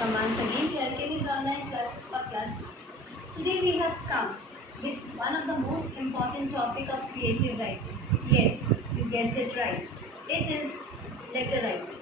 welcome once again to LKV's online classes for class 9. Today we have come with one of the most important topic of creative writing. Yes, you guessed it right. It is letter writing.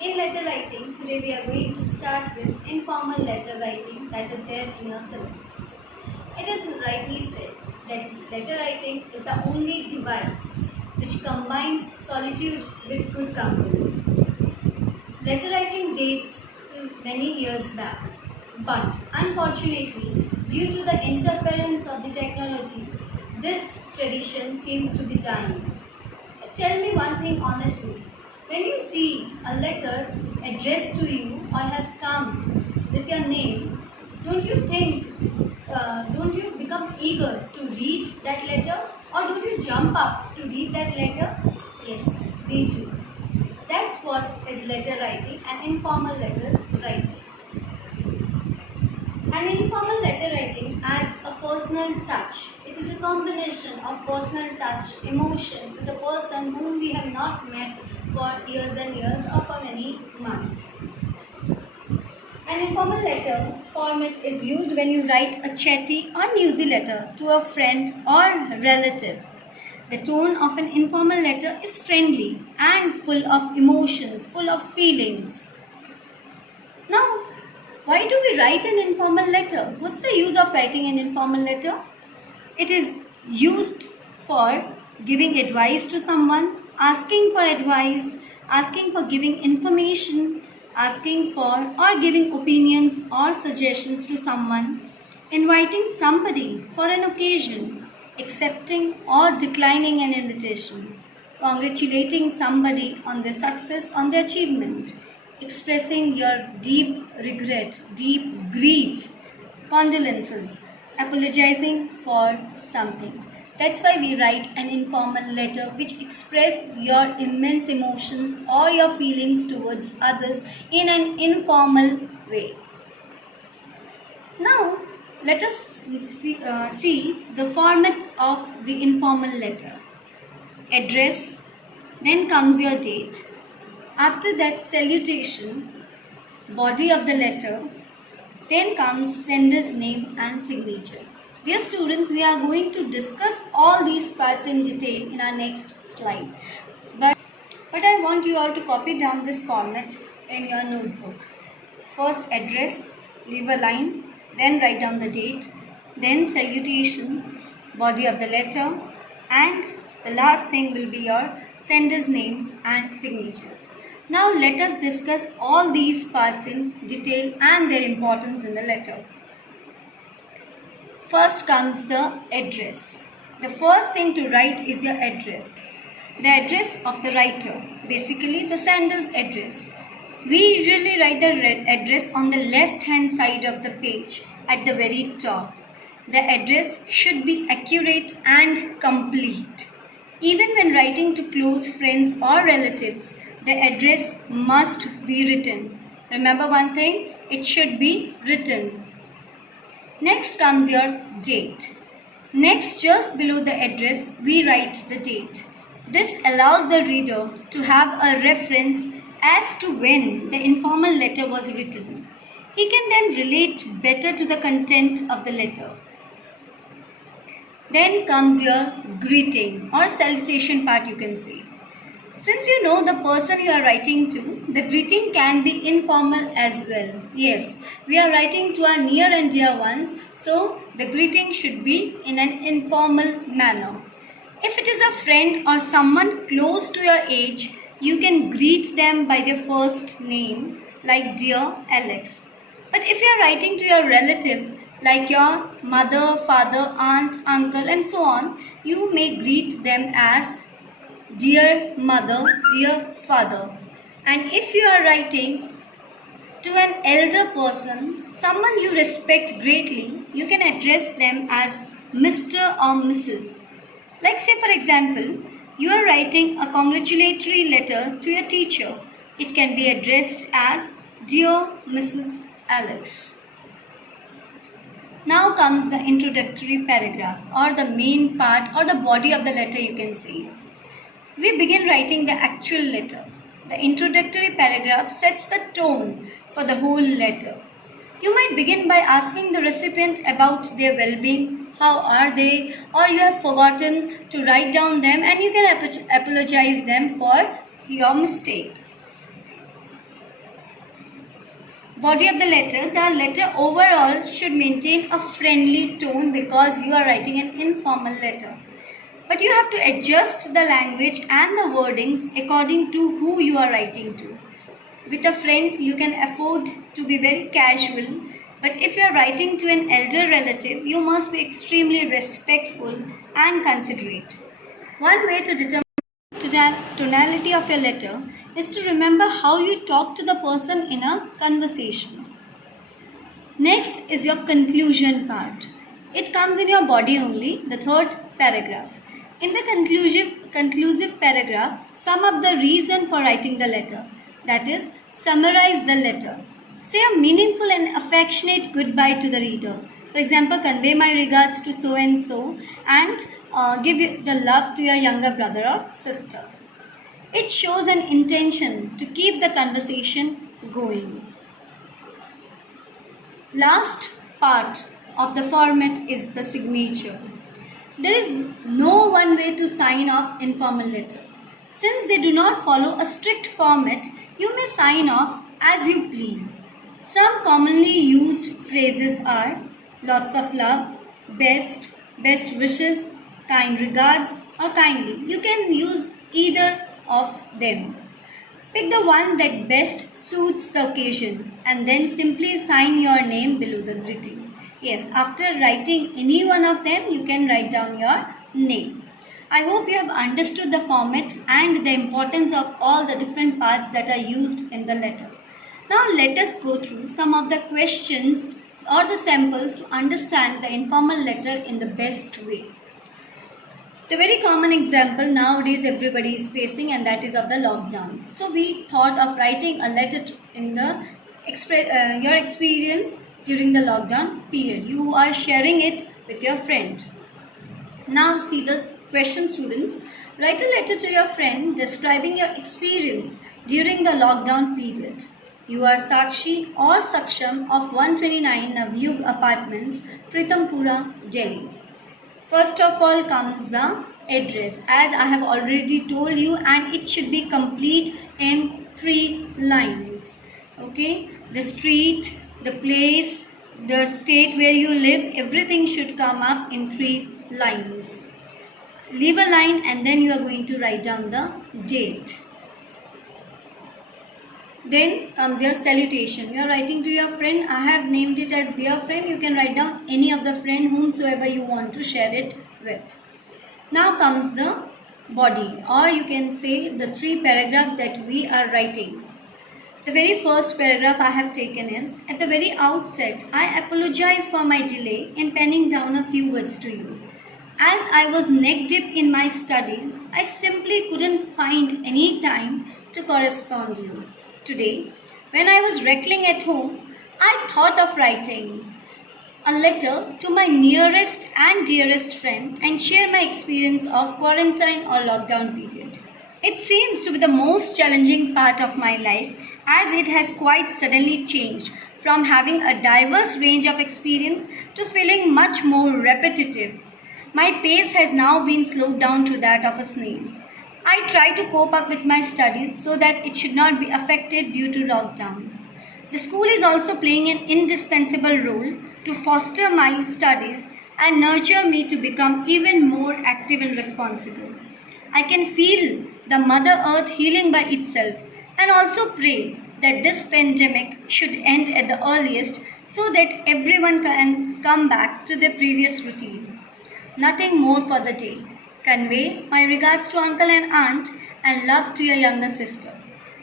In letter writing, today we are going to start with informal letter writing that is there in your syllabus. It is rightly said that letter writing is the only device which combines solitude with good company. Letter writing dates to many years back, but unfortunately, due to the interference of the technology, this tradition seems to be dying. Tell me one thing honestly, when you see a letter addressed to you or has come with your name, don't you become eager to read that letter, or don't you jump up to read that letter? Yes, we do. That's what is letter writing and informal letter writing. An informal letter writing adds a personal touch. It is a combination of personal touch, emotion with a person whom we have not met for years and years or for many months. An informal letter format is used when you write a chatty or newsy letter to a friend or relative. The tone of an informal letter is friendly and full of emotions, full of feelings. Now, why do we write an informal letter? What's the use of writing an informal letter? It is used for giving advice to someone, asking for advice, asking for giving information, asking for or giving opinions or suggestions to someone, inviting somebody for an occasion, accepting or declining an invitation, congratulating somebody on their success, on their achievement, expressing your deep regret, deep grief, condolences, apologizing for something. That's why we write an informal letter which express your immense emotions or your feelings towards others in an informal way. Now, let us see the format of the informal letter. Address, then comes your date. After that, salutation, body of the letter, then comes sender's name and signature. Dear students, we are going to discuss all these parts in detail in our next slide. But I want you all to copy down this format in your notebook. First, address, leave a line, then write down the date, then salutation, body of the letter, and the last thing will be your sender's name and signature. Now let us discuss all these parts in detail and their importance in the letter. First comes the address. The first thing to write is your address. The address of the writer, basically the sender's address. We usually write the address on the left hand side of the page at the very top. The address should be accurate and complete. Even when writing to close friends or relatives, the address must be written. Remember one thing, it should be written. Next comes your date. Next, just below the address, we write the date. This allows the reader to have a reference as to when the informal letter was written. He can then relate better to the content of the letter. Then comes your greeting or salutation part, you can say. Since you know the person you are writing to, the greeting can be informal as well. Yes, we are writing to our near and dear ones, so the greeting should be in an informal manner. If it is a friend or someone close to your age, you can greet them by their first name, like dear Alex. But if you are writing to your relative, like your mother, father, aunt, uncle, and so on, you may greet them as dear mother, dear father. And if you are writing to an elder person, someone you respect greatly, you can address them as Mr. or Mrs. Like say for example, you are writing a congratulatory letter to your teacher. It can be addressed as Dear Mrs. Alex. Now comes the introductory paragraph or the main part or the body of the letter, you can say. We begin writing the actual letter. The introductory paragraph sets the tone for the whole letter. You might begin by asking the recipient about their well-being, how are they, or you have forgotten to write down them and you can apologize them for your mistake. Body of the letter overall should maintain a friendly tone because you are writing an informal letter. But you have to adjust the language and the wordings according to who you are writing to. With a friend, you can afford to be very casual, but if you are writing to an elder relative, you must be extremely respectful and considerate. One way to determine tonality of your letter is to remember how you talk to the person in a conversation. Next is your conclusion part. It comes in your body only, the third paragraph. In the conclusive paragraph, sum up the reason for writing the letter. That is, summarize the letter. Say a meaningful and affectionate goodbye to the reader. For example, convey my regards to so and so and give the love to your younger brother or sister. It shows an intention to keep the conversation going. Last part of the format is the signature. There is no one way to sign off informal letter. Since they do not follow a strict format, you may sign off as you please. Some commonly used phrases are lots of love, best wishes, kind regards, or kindly. You can use either of them. Pick the one that best suits the occasion and then simply sign your name below the greeting. Yes, after writing any one of them, you can write down your name. I hope you have understood the format and the importance of all the different parts that are used in the letter. Now let us go through some of the questions or the samples to understand the informal letter in the best way. The very common example nowadays everybody is facing, and that is of the lockdown. So we thought of writing a letter in the your experience during the lockdown period. You are sharing it with your friend. Now see this question, students. Write a letter to your friend describing your experience during the lockdown period. You are Sakshi or Saksham of 129 Navyug Apartments, Pritampura, Delhi. First of all comes the address, as I have already told you, and it should be complete in 3 lines. Okay, the street, the place, the state where you live, everything should come up in 3 lines. Leave a line and then you are going to write down the date. Then comes your salutation. You are writing to your friend. I have named it as dear friend. You can write down any of the friend whomsoever you want to share it with. Now comes the body, or you can say the 3 paragraphs that we are writing. The very first paragraph I have taken is, at the very outset, I apologize for my delay in penning down a few words to you. As I was neck deep in my studies, I simply couldn't find any time to correspond to you. Today, when I was reclining at home, I thought of writing a letter to my nearest and dearest friend and share my experience of quarantine or lockdown period. It seems to be the most challenging part of my life, as it has quite suddenly changed from having a diverse range of experience to feeling much more repetitive. My pace has now been slowed down to that of a snail. I try to cope up with my studies so that it should not be affected due to lockdown. The school is also playing an indispensable role to foster my studies and nurture me to become even more active and responsible. I can feel the Mother Earth healing by itself and also pray that this pandemic should end at the earliest so that everyone can come back to their previous routine. Nothing more for the day. Convey my regards to uncle and aunt and love to your younger sister.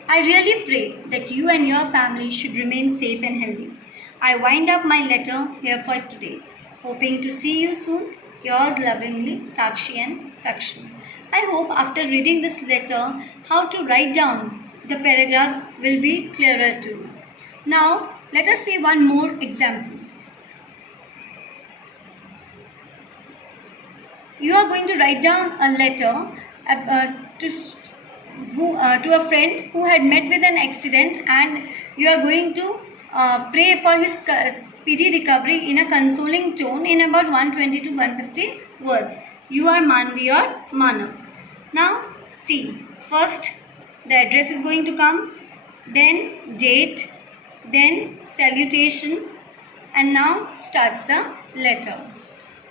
I really pray that you and your family should remain safe and healthy. I wind up my letter here for today. Hoping to see you soon. Yours lovingly, Sakshi and Sakshi. I hope after reading this letter, how to write down the paragraphs will be clearer to you. Now, let us see one more example. You are going to write down a letter to a friend who had met with an accident, and you are going to pray for his speedy recovery in a consoling tone in about 120 to 150 words. You are Manvi or Manav. Now see, first the address is going to come, then date, then salutation, and now starts the letter.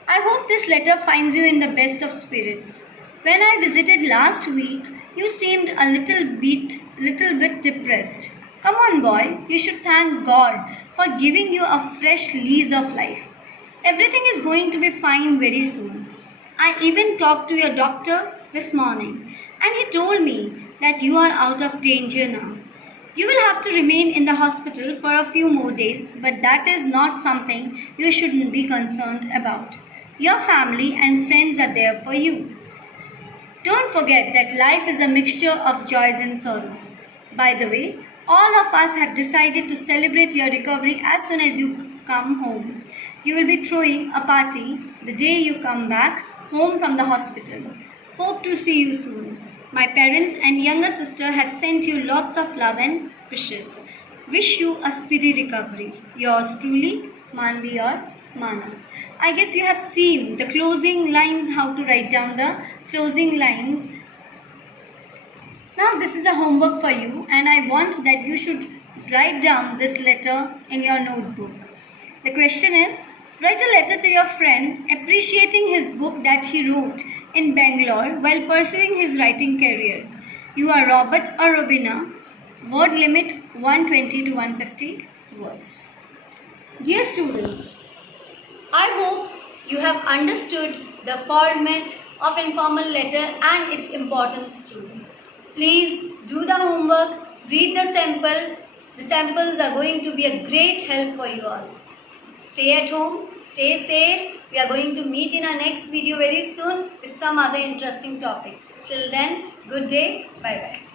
I hope this letter finds you in the best of spirits. When I visited last week, you seemed a little bit depressed. Come on, boy, you should thank God for giving you a fresh lease of life. Everything is going to be fine very soon. I even talked to your doctor this morning, and he told me that you are out of danger now. You will have to remain in the hospital for a few more days, but that is not something you shouldn't be concerned about. Your family and friends are there for you. Don't forget that life is a mixture of joys and sorrows. By the way, all of us have decided to celebrate your recovery as soon as you come home. You will be throwing a party the day you come back home from the hospital. Hope to see you soon. My parents and younger sister have sent you lots of love and wishes. Wish you a speedy recovery. Yours truly, Manvi or Mana. I guess you have seen the closing lines, how to write down the closing lines. Now this is a homework for you, and I want that you should write down this letter in your notebook. The question is, write a letter to your friend appreciating his book that he wrote in Bangalore while pursuing his writing career. You are Robert or Robina. Word limit 120 to 150 words. Dear students, I hope you have understood the format of informal letter and its importance too. Please do the homework, read the sample. The samples are going to be a great help for you all. Stay at home, stay safe. We are going to meet in our next video very soon with some other interesting topic. Till then, good day, bye bye.